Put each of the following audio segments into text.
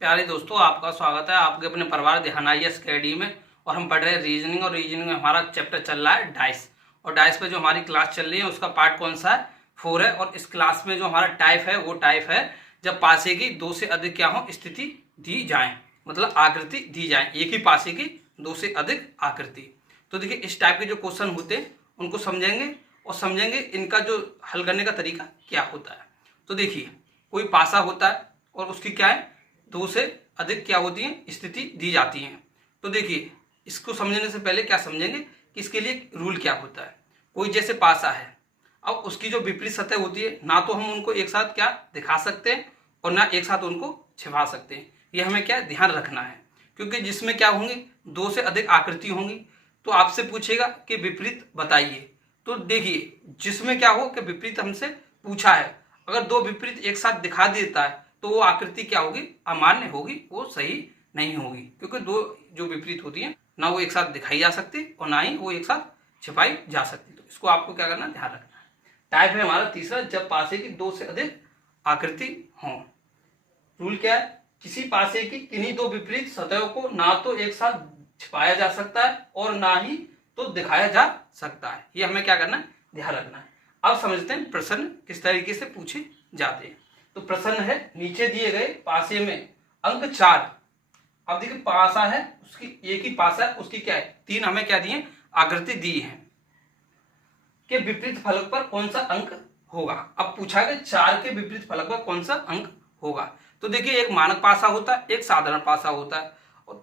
प्यारे दोस्तों, आपका स्वागत है आपके अपने परिवार ध्यान आईएएस अकेडमी में। और हम पढ़ रहे हैं रीजनिंग, और रीजनिंग में हमारा चैप्टर चल रहा है डाइस। और डाइस पे जो हमारी क्लास चल रही है उसका पार्ट कौन सा है? 4 है। और इस क्लास में जो हमारा टाइप है वो टाइप है जब पासे की 2 से अधिक क्या हो स्थिति दी जाए, मतलब आकृति दी जाए। एक ही पासे की 2 से अधिक आकृति। तो देखिए, इस टाइप के जो क्वेश्चन होते हैं उनको समझेंगे और समझेंगे इनका जो हल करने का तरीका क्या होता है। तो देखिए, कोई पासा होता है और उसकी क्या है 2 से अधिक क्या होती है स्थिति दी जाती है। तो देखिए, इसको समझने से पहले क्या समझेंगे कि इसके लिए रूल क्या होता है। कोई जैसे पासा है, अब उसकी जो विपरीत सतह होती है ना तो हम उनको एक साथ क्या दिखा सकते हैं और ना एक साथ उनको छिपा सकते हैं। ये हमें क्या ध्यान रखना है, क्योंकि जिसमें क्या होंगी 2 से अधिक आकृति होंगी तो आपसे पूछेगा कि विपरीत बताइए। तो देखिए, जिसमें क्या हो कि विपरीत हमसे पूछा है, अगर 2 विपरीत एक साथ दिखा देता है तो वो आकृति क्या होगी? अमान्य होगी, वो सही नहीं होगी। क्योंकि 2 जो विपरीत होती हैं ना वो एक साथ दिखाई जा सकती और ना ही वो एक साथ छिपाई जा सकती। तो इसको आपको क्या करना, ध्यान रखना है। टाइप है हमारा तीसरा, जब पासे की 2 से अधिक आकृति हो। रूल क्या है? किसी पासे की किन्हीं 2 विपरीत सतहों को ना तो एक साथ छिपाया जा सकता है और ना ही तो दिखाया जा सकता है। ये हमें क्या करना है, ध्यान रखना है। अब समझते हैं प्रश्न किस तरीके से पूछे जाते हैं। तो प्रश्न है, नीचे दिए गए पासे में अंक 4। अब देखिए, पासा है, उसकी एक ही पासा है, उसकी क्या है 3 हमें क्या दिए आकृति दी है के विपरीत फलक पर कौन सा अंक होगा। अब पूछा गया 4 के विपरीत फलक पर कौन सा अंक होगा। तो देखिए, एक मानक पासा होता है, एक साधारण पासा होता है।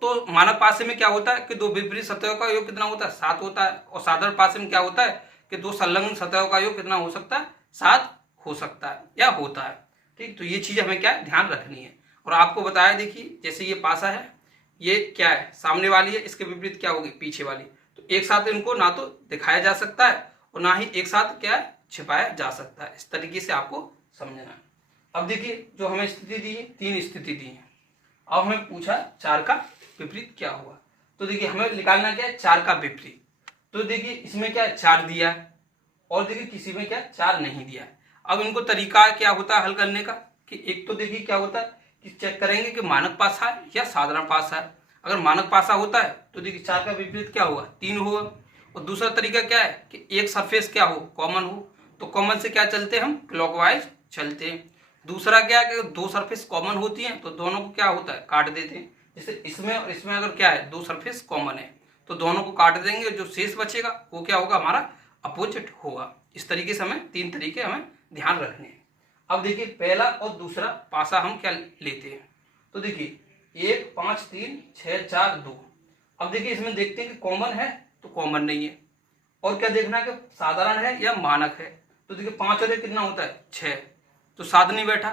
तो मानक पासे में क्या होता है कि 2 विपरीत सतहों का योग कितना होता है? 7 होता है। और साधारण पासे में क्या होता है कि 2 संलग्न सतहों का योग कितना हो सकता है? 7 हो सकता है या होता है। ठीक, तो ये चीज हमें क्या ध्यान रखनी है। और आपको बताया, देखिए जैसे ये पासा है, ये क्या है सामने वाली है, इसके विपरीत क्या होगी पीछे वाली। तो एक साथ इनको ना तो दिखाया जा सकता है और ना ही एक साथ क्या है छिपाया जा सकता है। इस तरीके से आपको समझना है। अब देखिए, जो हमें स्थिति दी है 3 स्थिति दी है। अब हमें पूछा 4 का विपरीत क्या हुआ। तो देखिए, हमें निकालना क्या है 4 का विपरीत। तो देखिए, इसमें क्या है 4 दिया है और देखिए किसी में क्या 4 नहीं दिया है। अब इनको तरीका क्या होता है हल करने का कि एक तो देखिए क्या होता है कि चेक करेंगे कि मानक पासा है या साधारण पासा है। अगर मानक पासा होता है तो देखिए 4 का विपरीत क्या होगा 3 होगा। और दूसरा तरीका क्या है कि एक सरफेस क्या हो कॉमन हो। तो कॉमन से क्या चलते हैं हम क्लॉकवाइज चलते हैं। दूसरा क्या है कि 2 सरफेस कॉमन होती हैं तो दोनों को क्या होता है काट देते हैं। जैसे इसमें और इसमें अगर क्या है 2 सरफेस कॉमन है तो दोनों को काट देंगे, जो शेष बचेगा वो क्या होगा हमारा अपोजिट होगा। इस तरीके से हमें 3 तरीके हमें ध्यान रखने हैं। अब देखिए, पहला और दूसरा पासा हम क्या लेते हैं। तो देखिए 1 5 3 6 4 2। अब देखिए, इसमें देखते हैं कि कॉमन है तो कॉमन नहीं है। और क्या देखना है कि साधारण है या मानक है। तो देखिए 5 और 1 कितना होता है 6, तो साध नहीं बैठा।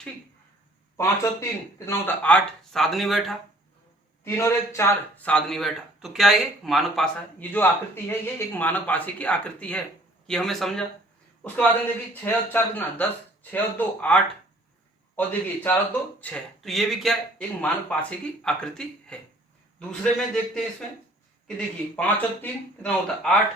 ठीक, 5 और 3 कितना होता है 8, साध नहीं बैठा। 3 और 1 4, साध नहीं बैठा। तो क्या ये मानक पासा है। ये जो आकृति है ये एक मानक पासे की आकृति है, ये हमें समझा। उसके बाद में देखिए 6 और 4 कितना 10, 6 और 2 8, और देखिए 4 और 2 6। तो ये भी क्या है एक मानक पासे की आकृति है। दूसरे में देखते हैं इसमें कि देखिए 5 और 3 कितना होता है 8,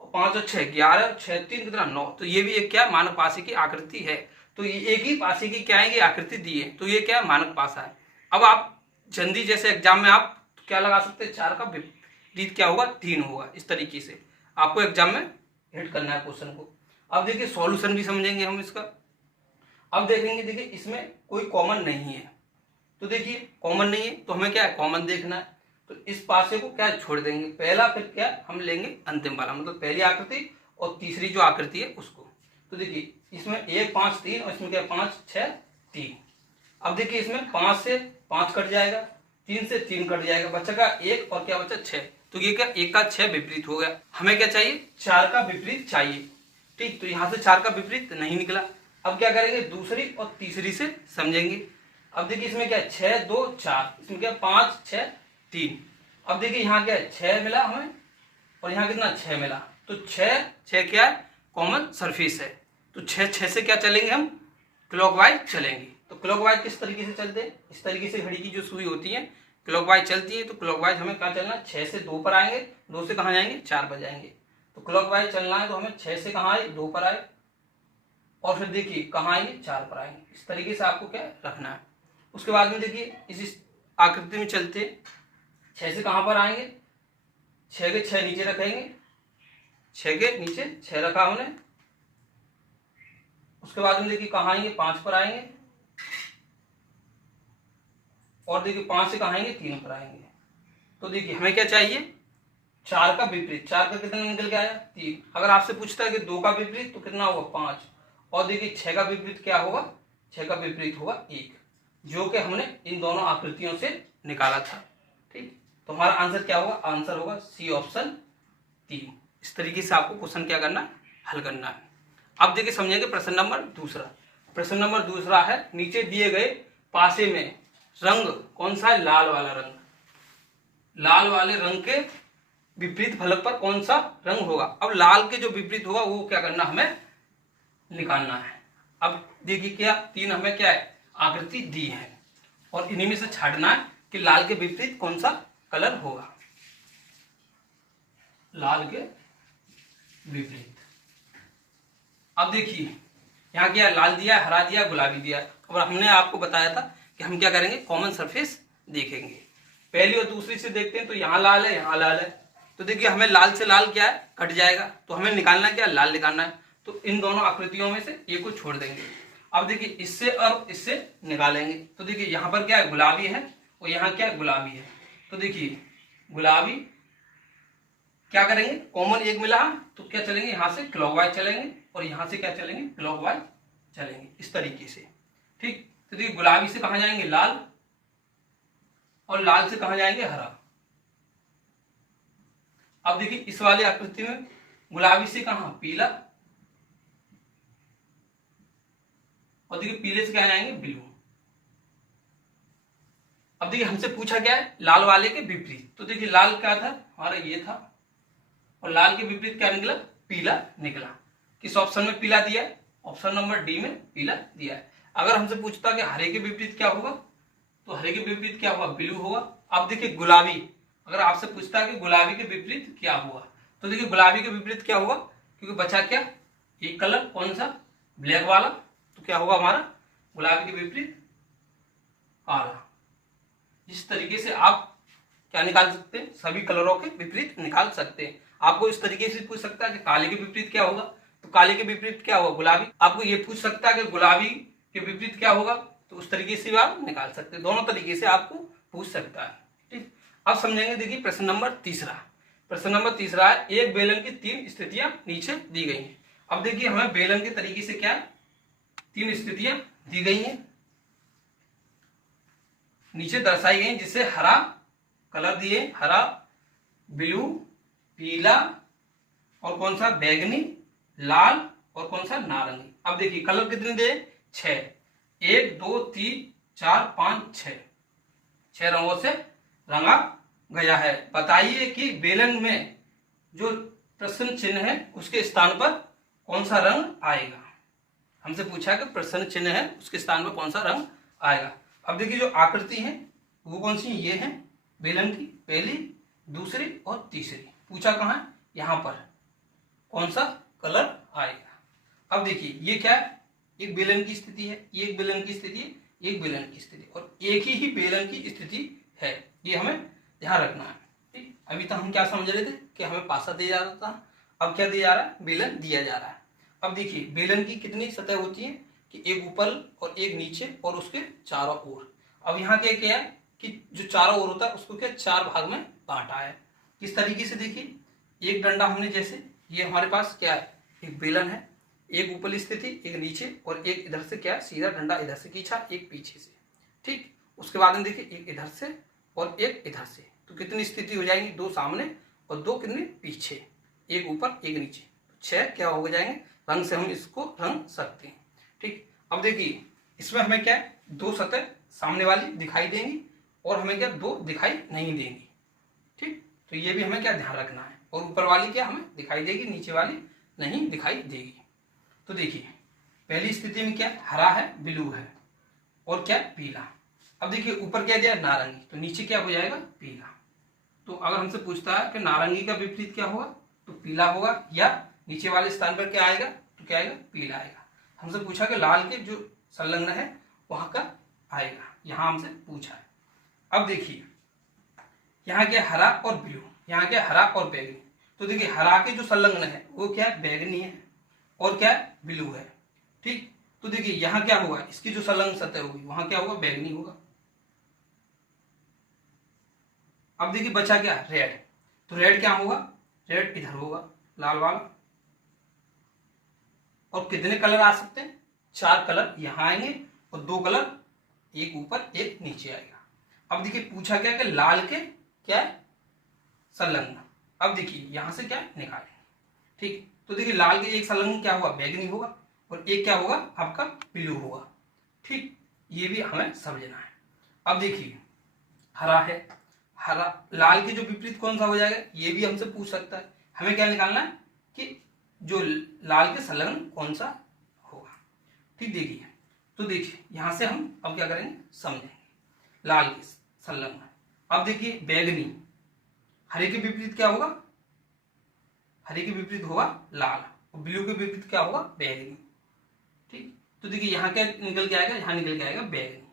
और 5 और 6 11, और 6 3 कितना 9। तो ये भी एक क्या मानक पासे की आकृति है। तो ये एक ही पासे की क्या है ये आकृति दी है, तो ये क्या मानक पासा है। अब आप जल्दी जैसे एग्जाम में आप क्या लगा सकते हैं 4 का विपरीत क्या होगा 3 होगा। इस तरीके से आपको एग्जाम में हिट करना है क्वेश्चन को। अब देखिए सॉल्यूशन भी समझेंगे हम इसका। अब देखेंगे, देखिए इसमें कोई कॉमन नहीं है। तो देखिए कॉमन नहीं है तो हमें क्या है कॉमन देखना है। तो इस पासे को क्या छोड़ देंगे पहला, फिर क्या हम लेंगे अंतिम वाला, मतलब पहली आकृति और तीसरी जो आकृति है उसको। तो देखिए इसमें 1 5 3 और इसमें क्या 5 6 3। अब देखिए इसमें 5 से 5 कट जाएगा, 3 से 3 कट जाएगा, बचेगा 1 और क्या बचा 6। तो ये क्या 1 का 6 विपरीत हो गया। हमें क्या चाहिए 4 का विपरीत चाहिए। ठीक, तो यहाँ से 4 का विपरीत नहीं निकला। अब क्या करेंगे दूसरी और तीसरी से समझेंगे। अब देखिए इसमें क्या 6 2 4, इसमें क्या 5 6 3। अब देखिए यहाँ क्या है 6 मिला हमें और यहाँ कितना 6 मिला। तो 6 6 क्या है कॉमन सरफेस है। तो 6 6 से क्या चलेंगे हम क्लॉकवाइज चलेंगे। तो क्लॉकवाइज किस तरीके से चलते हैं, इस तरीके से घड़ी की जो सुई होती है क्लॉकवाइज चलती है। तो क्लॉकवाइज हमें कहाँ चलना है 6 से 2 पर आएंगे, 2 से कहाँ जाएंगे 4 पर जाएंगे। तो क्लॉकवाइज चलना है तो हमें 6 से कहाँ आए 2 पर आए, और फिर देखिए कहाँ आएंगे 4 पर आएंगे। इस तरीके से आपको क्या रखना है। उसके बाद में देखिए इस आकृति में चलते 6 से कहाँ पर आएंगे, 6 के 6 नीचे रखेंगे, 6 के नीचे 6 रखा हमने। उसके बाद में देखिए कहाँ आएंगे, 5 पर आएंगे, और देखिए 5 से कहाँ आएंगे, 3 पर आएंगे। तो देखिए हमें क्या चाहिए, 4 का विपरीत। 4 का कितना निकल के आया, 3। अगर आपसे पूछता है कि 2 का विपरीत तो कितना होगा, 5। और देखिए 6 का विपरीत क्या होगा, 6 का विपरीत होगा 1, जो कि हमने इन दोनों आकृतियों से निकाला था। ठीक, तो हमारा आंसर क्या होगा, आंसर होगा सी ऑप्शन 3। इस तरीके से आपको क्वेश्चन क्या करना है, हल करना है। अब देखिए समझेंगे प्रश्न नंबर दूसरा। प्रश्न नंबर दूसरा है, नीचे दिए गए पासे में रंग कौन सा है, लाल वाला रंग। लाल वाले रंग के विपरीत फलक पर कौन सा रंग होगा। अब लाल के जो विपरीत होगा वो क्या करना, हमें निकालना है। अब देखिए क्या 3 हमें क्या है, आकृति दी है, और इन्हीं में से छांटना है कि लाल के विपरीत कौन सा कलर होगा। लाल के विपरीत, अब देखिए यहाँ क्या लाल दिया, हरा दिया, गुलाबी दिया, और हमने आपको बताया था कि हम क्या करेंगे, कॉमन सरफेस देखेंगे। पहली और दूसरी से देखते हैं, तो यहाँ लाल है, यहाँ लाल है, तो देखिए हमें लाल से लाल क्या है, कट जाएगा, तो हमें निकालना क्या, लाल निकालना है। तो इन दोनों आकृतियों में से एक को छोड़ देंगे। अब देखिए इससे और इससे निकालेंगे, तो देखिए यहाँ पर क्या है, गुलाबी है, और यहाँ क्या है, गुलाबी है। तो देखिए गुलाबी क्या करेंगे, कॉमन एक मिला, तो क्या चलेंगे, यहाँ से क्लॉकवाइज चलेंगे, और यहाँ से क्या चलेंगे, क्लॉकवाइज चलेंगे, इस तरीके से। ठीक, तो देखिए गुलाबी से कहाँ जाएंगे, लाल, और लाल से कहाँ जाएंगे, हरा। अब देखिए इस वाली आकृति में गुलाबी से कहाँ, पीला, और देखिए पीले से क्या जाएंगे, ब्लू। अब देखिए हमसे पूछा क्या है, लाल वाले के विपरीत, तो देखिए लाल क्या था, हमारा ये था, और लाल के विपरीत क्या निकला, पीला निकला। किस ऑप्शन में पीला दिया है, ऑप्शन नंबर डी में पीला दिया है। अगर हमसे पूछता कि हरे के विपरीत क्या होगा, तो हरे के विपरीत क्या होगा, ब्लू होगा। अब देखिए गुलाबी, अगर आपसे पूछता है कि गुलाबी के विपरीत क्या होगा, तो देखिए गुलाबी के विपरीत क्या होगा, क्योंकि बचा क्या, एक कलर कौन सा, ब्लैक वाला, तो क्या होगा हमारा गुलाबी के विपरीत काला। इस तरीके से आप क्या निकाल सकते हैं, सभी कलरों के विपरीत निकाल सकते हैं। आपको इस तरीके से पूछ सकता है कि काले के विपरीत क्या होगा, तो काले के विपरीत क्या होगा, गुलाबी। आपको ये पूछ सकता है कि गुलाबी के विपरीत क्या होगा, तो उस तरीके से भी आप निकाल सकते हैं। दोनों तरीके से आपको पूछ सकता है। ठीक, अब समझेंगे। देखिए प्रश्न नंबर तीसरा। प्रश्न नंबर तीसरा है, एक बेलन की 3 स्थितियां नीचे दी गई हैं। अब देखिए हमें बेलन के तरीके से क्या 3 स्थितियां दी गई हैं, नीचे दर्शाई गई, जिससे हरा कलर दिए, हरा, ब्लू, पीला, और कौन सा, बैगनी, लाल, और कौन सा, नारंगी। अब देखिए कलर कितने दे, 6, 1 2 3 4 5 6 रंगों से रंगा गया है। बताइए कि बेलन में जो प्रश्न चिन्ह है उसके स्थान पर कौन सा रंग आएगा। हमसे पूछा है कि प्रश्न चिन्ह है उसके स्थान पर कौन सा रंग आएगा। अब देखिए जो आकृति है वो कौन सी, ये है बेलन की, पहली, दूसरी और तीसरी। पूछा कहाँ, यहाँ पर कौन सा कलर आएगा। अब देखिए ये क्या है, एक बेलन की स्थिति है, ये एक बेलन की स्थिति है, एक बेलन की स्थिति, और एक ही बेलन की स्थिति है, ये हमें ध्यान रखना है। ठीक, अभी तक हम क्या समझ रहे थे कि हमें पासा दिया जा रहा था, अब क्या दिया जा रहा है, बेलन दिया जा रहा है। अब देखिए बेलन की कितनी सतह होती है कि एक ऊपर और एक नीचे और उसके चारों ओर। अब यहाँ क्या किया है कि जो चारों ओर होता है उसको क्या 4 भाग में बांटा है। किस तरीके से, देखिए एक डंडा हमने, जैसे ये हमारे पास क्या है, एक बेलन है, एक ऊपर स्थिति, एक नीचे, और एक इधर से क्या सीधा डंडा इधर से खींचा, एक पीछे से। ठीक, उसके बाद में देखिए एक इधर से और एक इधर से, तो कितनी स्थिति हो जाएंगी, 2 सामने और 2 कितने पीछे, एक ऊपर एक नीचे, 6 क्या हो जाएंगे, रंग से हम इसको रंग सकते हैं। ठीक, अब देखिए इसमें हमें क्या 2 सतह सामने वाली दिखाई देंगी और हमें क्या 2 दिखाई नहीं देंगी। ठीक, तो ये भी हमें क्या ध्यान रखना है, और ऊपर वाली क्या हमें दिखाई देगी, नीचे वाली नहीं दिखाई देगी। तो देखिए पहली स्थिति में क्या हरा है, ब्लू है, और क्या पीला। अब देखिए ऊपर क्या दिया, नारंगी, तो नीचे क्या हो जाएगा, पीला। तो अगर हमसे पूछता है कि नारंगी का विपरीत क्या होगा, तो पीला होगा, या नीचे वाले स्थान पर क्या आएगा, तो क्या आएगा, पीला आएगा। हमसे पूछा कि लाल के जो संलग्न है वहां का आएगा, यहाँ हमसे पूछा है। अब देखिए यहाँ क्या हरा और ब्लू, यहाँ क्या हरा और बैगनी। तो देखिए हरा के जो संलग्न है वो क्या है, बैगनी है, और क्या है, ब्लू है। ठीक, तो देखिए यहाँ क्या होगा, इसकी जो संलग्न सतह होगी वहां क्या होगा, बैगनी होगा। अब देखिए बचा क्या, रेड। तो रेड क्या होगा, रेड इधर होगा, लाल वाला। और कितने कलर आ सकते हैं, 4 कलर यहाँ आएंगे और 2 कलर एक ऊपर एक नीचे आएगा। अब देखिए पूछा क्या कि लाल के क्या है, संलग्न। अब देखिए यहां से क्या निकालेंगे। ठीक, तो देखिए लाल के एक संलग्न क्या होगा, बैगनी होगा, और एक क्या होगा आपका, ब्लू होगा। ठीक, ये भी हमें समझना है। अब देखिए हरा है, हरा लाल के जो विपरीत कौन सा हो जाएगा, ये भी हमसे पूछ सकता है। हमें क्या निकालना है कि जो लाल के संलग्न कौन सा होगा। ठीक, देखिए तो देखिए यहां से हम अब क्या करेंगे, समझेंगे लाल के संलग्न। अब देखिए बैगनी, हरे के विपरीत क्या होगा, हरे के विपरीत होगा लाल, और ब्लू के विपरीत क्या होगा, बैगनी। ठीक, तो देखिए यहाँ क्या निकल के आएगा, यहाँ निकल के आएगा बैगनी।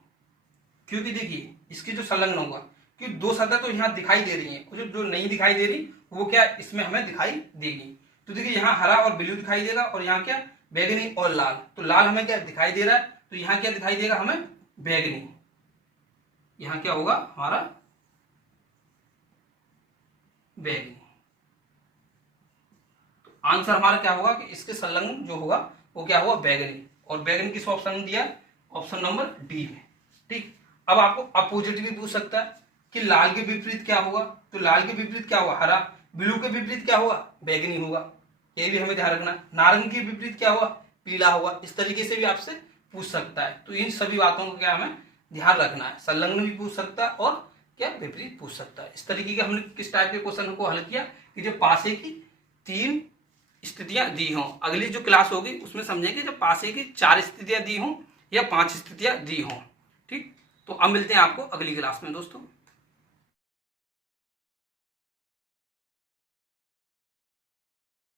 क्योंकि देखिए इसकी जो संलग्न होगा, क्योंकि 2 सतह तो यहाँ दिखाई दे रही है, जो नहीं दिखाई दे रही वो क्या इसमें हमें दिखाई देगी। तो देखिए यहाँ हरा और ब्लू दिखाई देगा, और यहाँ क्या बैगनी और लाल। तो लाल हमें क्या दिखाई दे रहा है, तो यहाँ क्या दिखाई देगा हमें, बैगनी। यहाँ क्या होगा हमारा, बैगनी। तो आंसर हमारा क्या होगा कि इसके संलग्न जो होगा वो क्या होगा, बैगनी। और बैगनी किस ऑप्शन में दिया, ऑप्शन नंबर डी में। ठीक, अब आपको अपोजिट भी पूछ सकता है कि लाल के विपरीत क्या होगा। तो लाल के विपरीत क्या होगा, हरा। ब्लू के विपरीत क्या होगा, बैगनी होगा। ये भी हमें ध्यान रखना। नारंगी के विपरीत क्या होगा, पीला होगा। इस तरीके से भी आपसे पूछ सकता है। तो इन सभी बातों को क्या हमें ध्यान रखना है। संलग्न भी पूछ सकता है और क्या विपरीत पूछ सकता है। इस तरीके के हमने किस टाइप के क्वेश्चन को हल किया कि जो पासे की 3 स्थितियां दी हों। अगली जो क्लास होगी उसमें समझेंगे जब पासे की 4 स्थितियां दी हों या 5 स्थितियां दी हों। ठीक, तो अब मिलते हैं आपको अगली क्लास में दोस्तों।